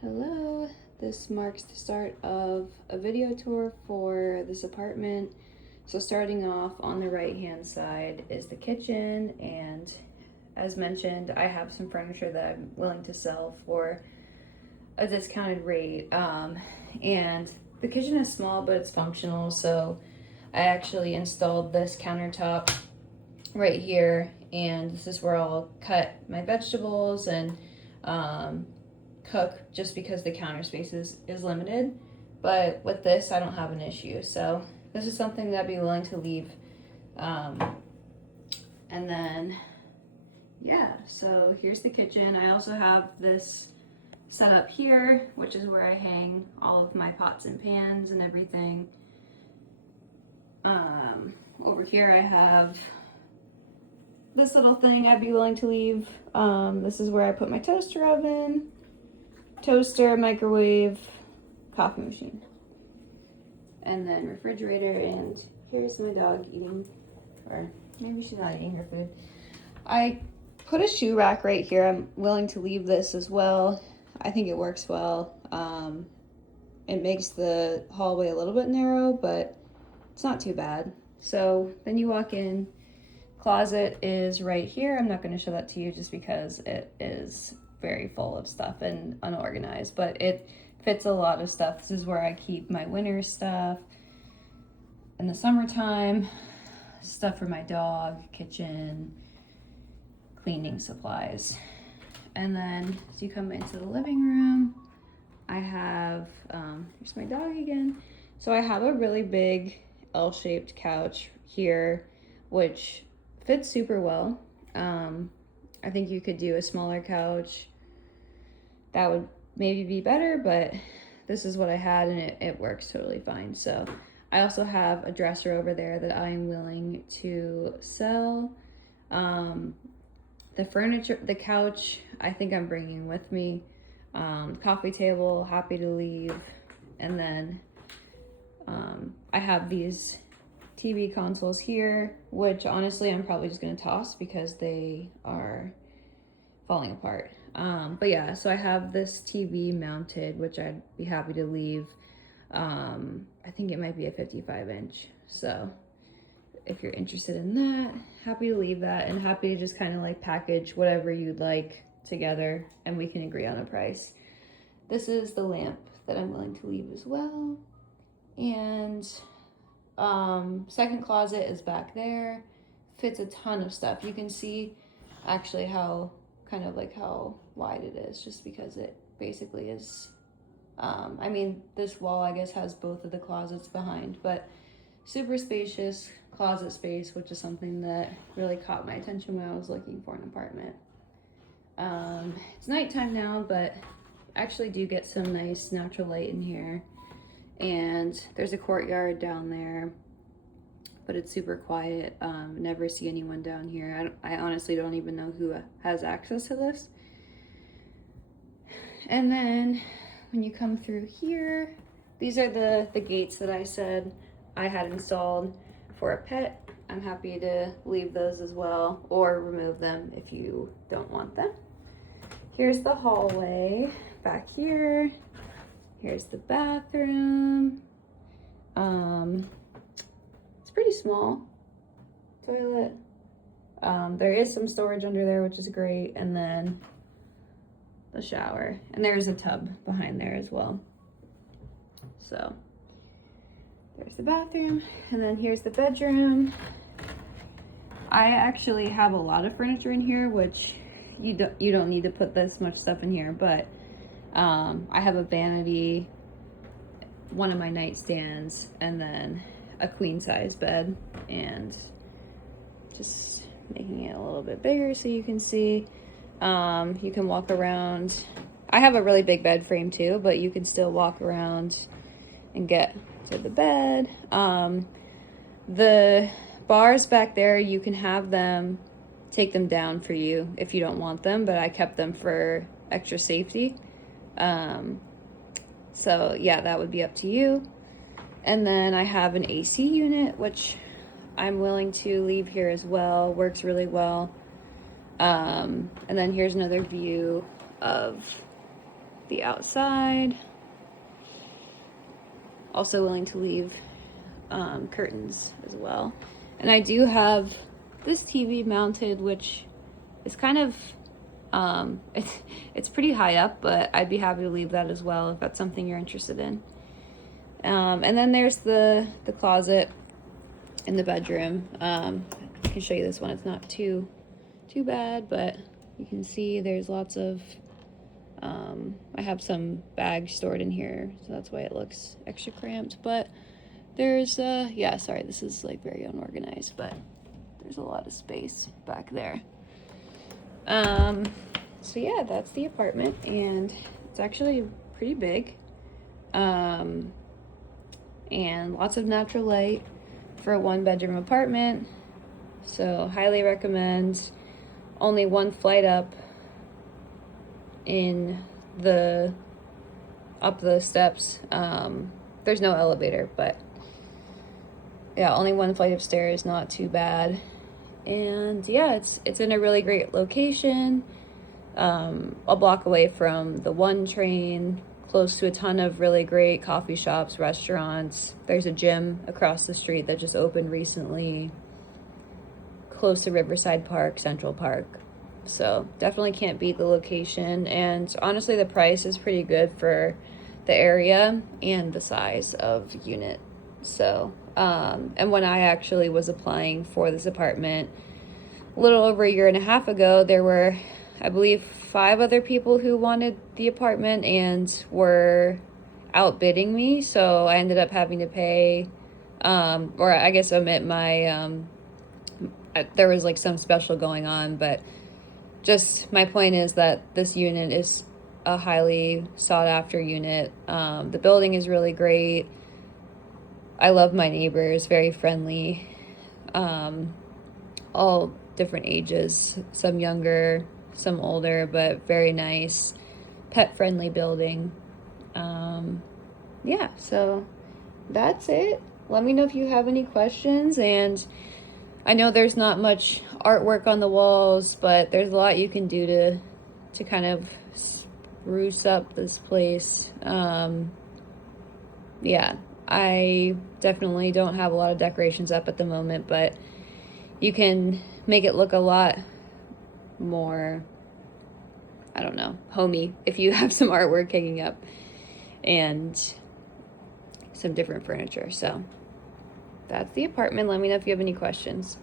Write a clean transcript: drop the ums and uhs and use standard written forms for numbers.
Hello, this marks the start of a video tour for this apartment. So starting off on the right hand side is the kitchen, and as mentioned, I have some furniture that I'm willing to sell for a discounted rate. And the kitchen is small but it's functional, so I actually installed this countertop right here, and this is where I'll cut my vegetables and cook, just because the counter space is limited. But with this, I don't have an issue. So this is something that I'd be willing to leave. And then, yeah, so here's the kitchen. I also have this set up here, which is where I hang all of my pots and pans and everything. Over here I have this little thing I'd be willing to leave. This is where I put my toaster oven, toaster, microwave, coffee machine, and then refrigerator. And here's my dog eating, or maybe she's not eating her food. I put a shoe rack right here. I'm willing to leave this as well. I think it works well. It makes the hallway a little bit narrow, but it's not too bad. So then you walk in. Closet is right here. I'm not going to show that to you just because it is very full of stuff and unorganized, but it fits a lot of stuff. This is where I keep my winter stuff. In the summertime, stuff for my dog, kitchen, cleaning supplies. And then as you come into the living room, I have, here's my dog again. So I have a really big L-shaped couch here, which fits super well. I think you could do a smaller couch. That would maybe be better, but this is what I had, and it works totally fine. So I also have a dresser over there that I'm willing to sell. The furniture, the couch, I think I'm bringing with me. Coffee table, happy to leave. And then I have these TV consoles here, which honestly I'm probably just gonna toss because they are falling apart. But yeah, so I have this TV mounted, which I'd be happy to leave. I think it might be a 55-inch. So if you're interested in that, happy to leave that, and happy to just kind of like package whatever you'd like together and we can agree on a price. This is the lamp that I'm willing to leave as well. And second closet is back there. Fits a ton of stuff. You can see actually how kind of like how wide it is, just because it basically is, I mean, this wall I guess has both of the closets behind, but super spacious closet space, which is something that really caught my attention when I was looking for an apartment. It's nighttime now, but actually do get some nice natural light in here. And there's a courtyard down there, but it's super quiet. Never see anyone down here. I honestly don't even know who has access to this. And then when you come through here, these are the gates that I said I had installed for a pet. I'm happy to leave those as well, or remove them if you don't want them. Here's the hallway back here. Here's the bathroom. It's pretty small. Toilet. There is some storage under there, which is great. And then the shower. And there's a tub behind there as well. So there's the bathroom. And then here's the bedroom. I actually have a lot of furniture in here, which you don't need to put this much stuff in here, but I have a vanity, one of my nightstands, and then a queen size bed, and just making it a little bit bigger so you can see. You can walk around. I have a really big bed frame too, but you can still walk around and get to the bed. The bars back there, you can have them take them down for you if you don't want them, but I kept them for extra safety. So yeah, that would be up to you. And then I have an AC unit, which I'm willing to leave here as well. Works really well. And then here's another view of the outside. Also willing to leave curtains as well. And I do have this TV mounted, which is kind of, it's pretty high up, but I'd be happy to leave that as well if that's something you're interested in. And then there's the closet in the bedroom. I can show you this one. It's not too bad, but you can see there's lots of, I have some bags stored in here, so that's why it looks extra cramped. But there's, yeah, sorry, this is like very unorganized, but there's a lot of space back there. So yeah, that's the apartment, and it's actually pretty big. And lots of natural light for a 1-bedroom apartment. So highly recommend. Only 1 flight up up the steps. There's no elevator, but yeah, only 1 flight of stairs, not too bad. And yeah, it's in a really great location, a block away from the 1 train, close to a ton of really great coffee shops, restaurants. There's a gym across the street that just opened recently, close to Riverside Park, Central Park. So definitely can't beat the location, and honestly the price is pretty good for the area and the size of unit. So and when I actually was applying for this apartment a little over a 1.5 years ago, there were, I believe, 5 other people who wanted the apartment and were outbidding me, so I ended up having to pay, or I guess omit my, there was like some special going on, but just my point is that this unit is a highly sought after unit. The building is really great. I love my neighbors, very friendly, all different ages, some younger, some older, but very nice, pet friendly building. Yeah, so that's it. Let me know if you have any questions, and I know there's not much artwork on the walls, but there's a lot you can do to kind of spruce up this place. Yeah, I definitely don't have a lot of decorations up at the moment, but you can make it look a lot more, I don't know, homey if you have some artwork hanging up and some different furniture. So that's the apartment. Let me know if you have any questions.